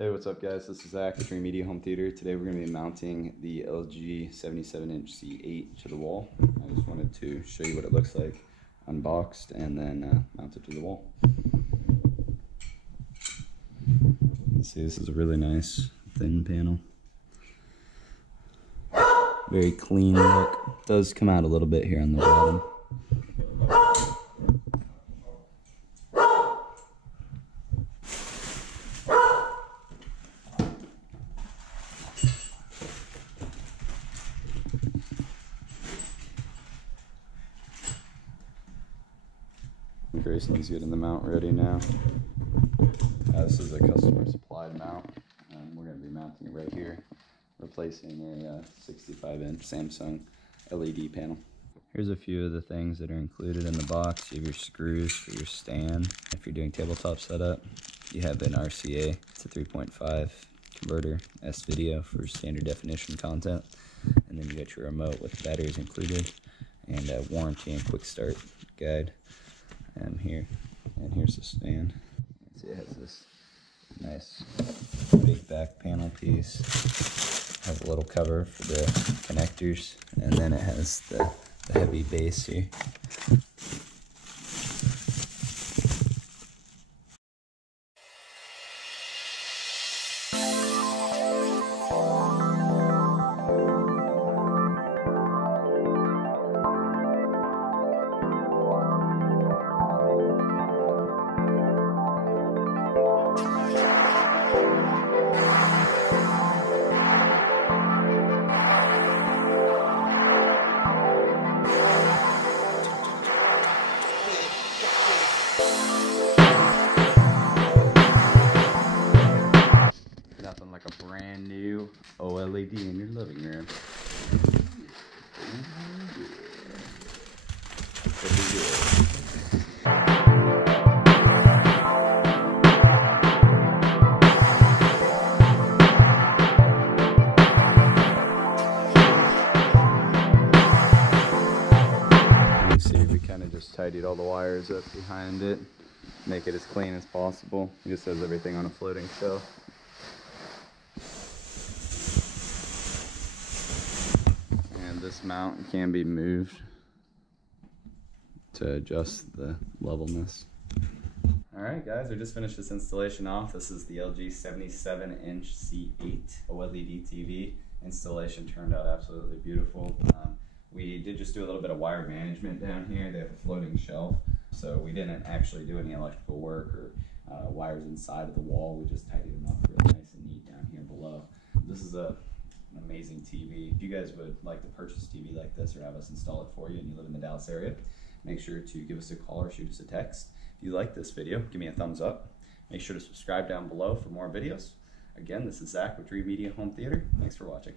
Hey, what's up guys? This is Zach with Dreamedia Home Theater. Today we're going to be mounting the LG 77-inch C8 to the wall. I just wanted to show you what it looks like unboxed and then mount it to the wall. Let's see, this is a really nice thin panel. Very clean look. It does come out a little bit here on the bottom. Grayson's getting the mount ready now. This is a customer supplied mount, and we're going to be mounting it right here, replacing a 65-inch Samsung LED panel. Here's a few of the things that are included in the box. You have your screws for your stand. If you're doing tabletop setup, you have an RCA. It's a 3.5 converter S-video for standard definition content. And then you got your remote with batteries included, and a warranty and quick start guide. And here's the stand. See, it has this nice big back panel piece. Has a little cover for the connectors, and then it has the heavy base here. Nothing like a brand new OLED in your living room. You can see we kind of just tidied all the wires up behind it, make it as clean as possible. It just has everything on a floating shelf. This mount can be moved to adjust the levelness. Alright guys, we just finished this installation off. This is the LG 77-inch C8 OLED TV. Installation turned out absolutely beautiful. We did just do a little bit of wire management down here. They have a floating shelf, so we didn't actually do any electrical work or wires inside of the wall. We just tidied them up really nice and neat down here below. This is an amazing TV. If you guys would like to purchase a TV like this or have us install it for you and you live in the Dallas area, make sure to give us a call or shoot us a text. If you like this video, give me a thumbs up. Make sure to subscribe down below for more videos. Again, this is Zach with Dreamedia Home Theater. Thanks for watching.